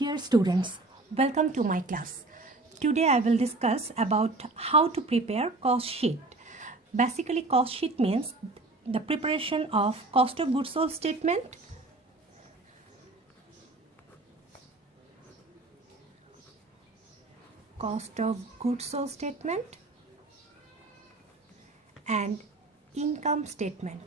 Dear students, welcome to my class. Today I will discuss about how to prepare cost sheet. Basically, cost sheet means the preparation of cost of goods sold statement, and income statement.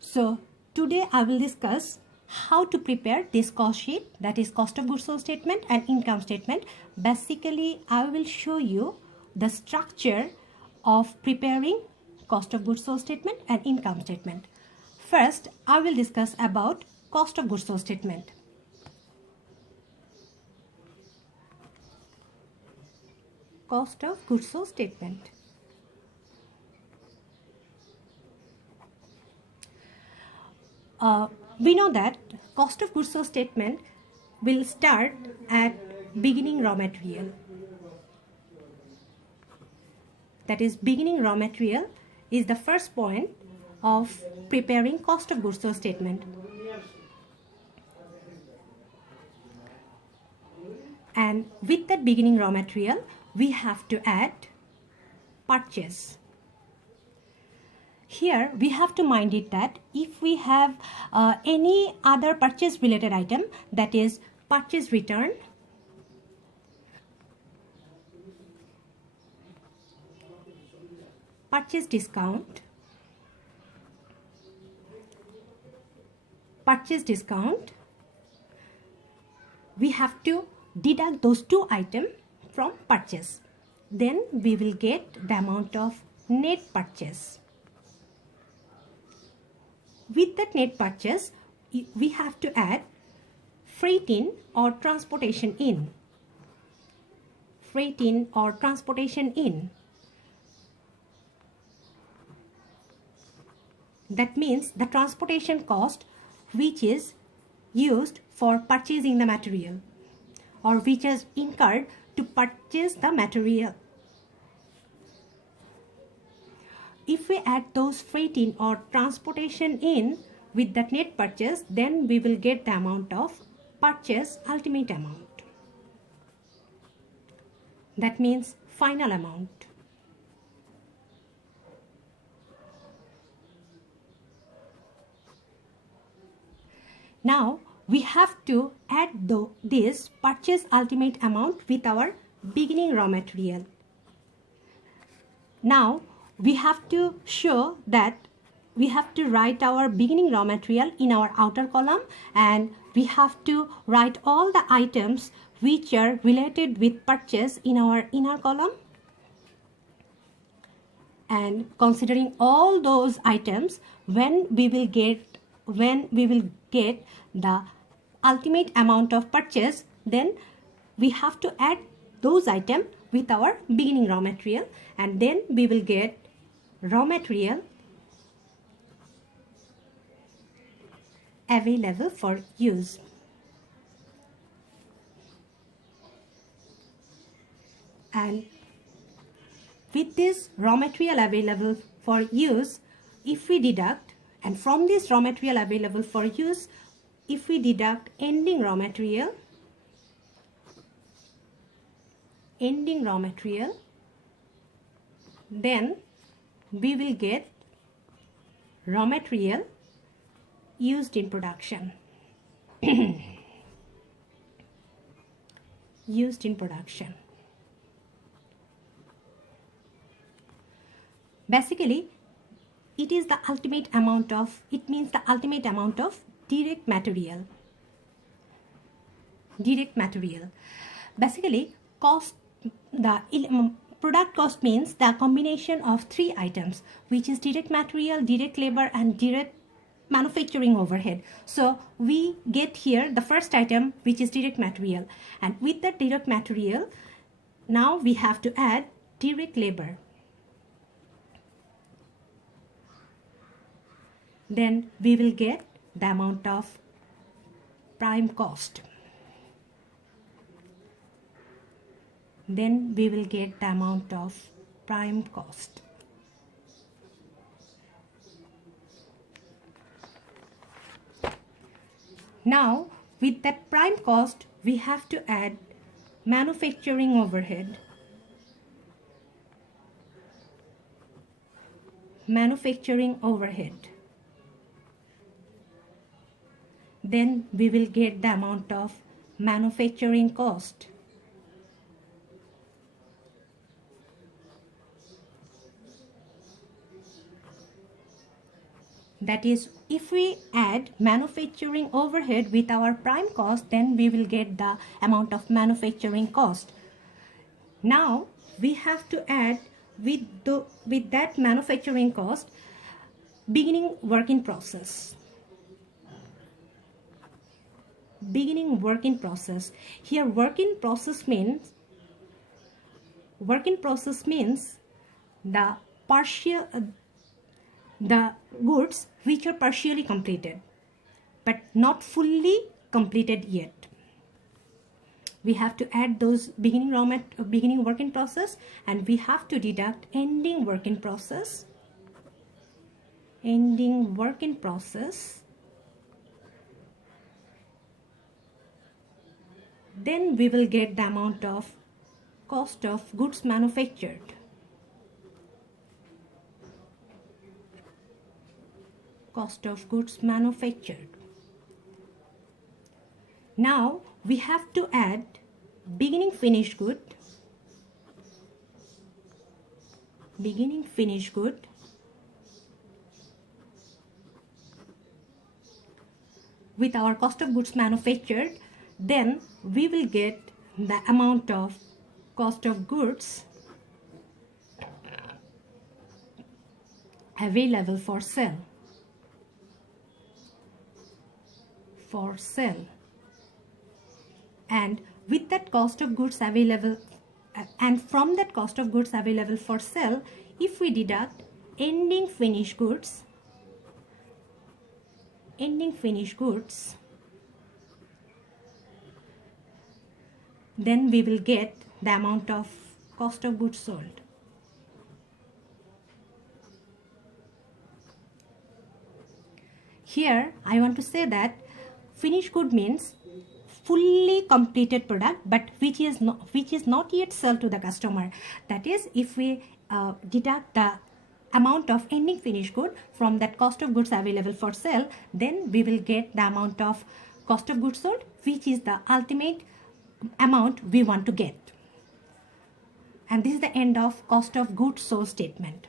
So today I will discuss how to prepare this cost sheet, that is cost of goods sold statement and income statement. Basically, I will show you the structure of preparing cost of goods sold statement and income statement. First, I will discuss about cost of goods sold statement. Cost of goods sold statement. We know that cost of goods sold statement will start at beginning raw material. That is, beginning raw material is the first point of preparing cost of goods sold statement. And with that beginning raw material, we have to add purchase. Here we have to mind it that if we have any other purchase related item, that is purchase return, purchase discount, we have to deduct those two items from purchase. Then we will get the amount of net purchase. With that net purchase, we have to add freight in or transportation in. That means the transportation cost which is used for purchasing the material or which is incurred to purchase the material. If we add those freight in or transportation in with that net purchase, then we will get the amount of purchase ultimate amount. That means final amount. Now we have to add this purchase ultimate amount with our beginning raw material. Now we have to show that we have to write our beginning raw material in our outer column, and we have to write all the items which are related with purchase in our inner column. And considering all those items, when we will get the ultimate amount of purchase, then we have to add those items with our beginning raw material, and then we will get raw material available for use. And with this raw material available for use, if we deduct, and from this raw material available for use, if we deduct ending raw material, then we will get raw material used in production. Basically, it is the ultimate amount of, it means the ultimate amount of direct material. Basically, product cost means the combination of three items, which is direct material, direct labor, and direct manufacturing overhead. So we get here the first item, which is direct material, and with that direct material, now we have to add direct labor. Then we will get the amount of prime cost. Now with that prime cost we have to add manufacturing overhead. Manufacturing overhead. Then we will get the amount of manufacturing cost. That is, if we add manufacturing overhead with our prime cost, then we will get the amount of manufacturing cost. Now we have to add with that manufacturing cost beginning work in process. Beginning work in process. Here work in process means the goods which are partially completed but not fully completed yet. We have to add those beginning work in process, and we have to deduct ending work in process. Ending work in process. Then we will get the amount of cost of goods manufactured. Cost of goods manufactured. Now we have to add beginning finished good. Beginning finished good. With our cost of goods manufactured, then we will get the amount of cost of goods available for sale. For sale. And with that cost of goods available, and from that cost of goods available for sale, if we deduct ending finished goods, then we will get the amount of cost of goods sold. Here I want to say that finished good means fully completed product, but which is not yet sold to the customer. That is, if we deduct the amount of ending finished good from that cost of goods available for sale, then we will get the amount of cost of goods sold, which is the ultimate amount we want to get. And this is the end of cost of goods sold statement.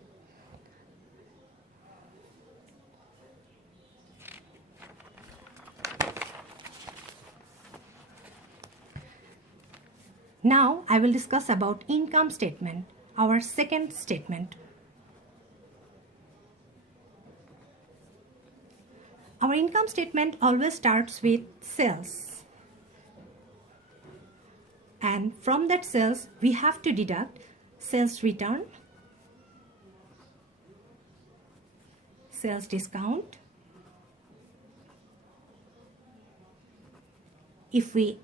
Now I will discuss about income statement, our second statement. Our income statement always starts with sales. And from that sales, we have to deduct sales return, sales discount. If we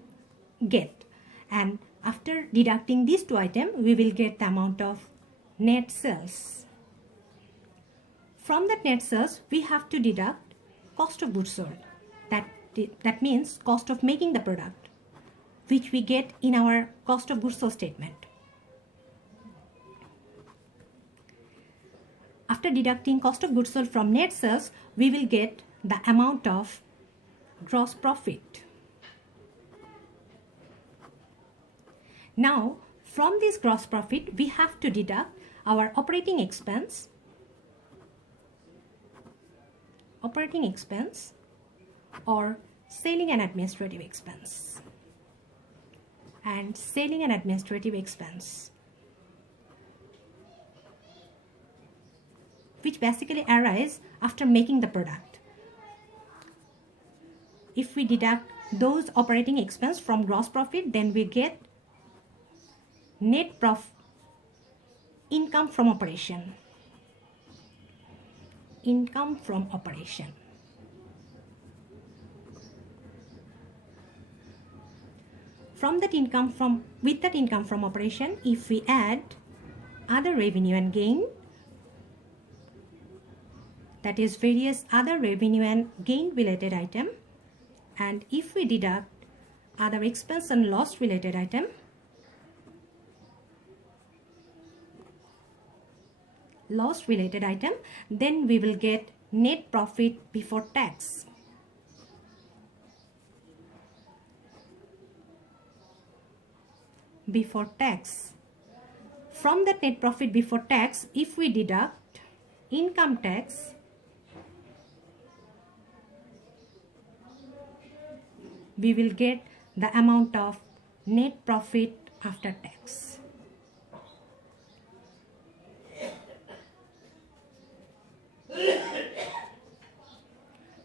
get, and after deducting these two items, we will get the amount of net sales. From that net sales, we have to deduct cost of goods sold. That means cost of making the product, which we get in our cost of goods sold statement. After deducting cost of goods sold from net sales, we will get the amount of gross profit. Now, from this gross profit, we have to deduct our operating expense, or selling and administrative expense, which basically arise after making the product. If we deduct those operating expense from gross profit, then we get net profit, income from operation. Income from operation. From that income with that income from operation, if we add other revenue and gain, that is various other revenue and gain related item, And if we deduct other expense and loss related item, then we will get net profit before tax. From that net profit before tax, if we deduct income tax, we will get the amount of net profit after tax.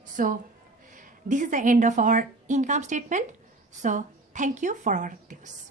So this is the end of our income statement. So thank you for our actives.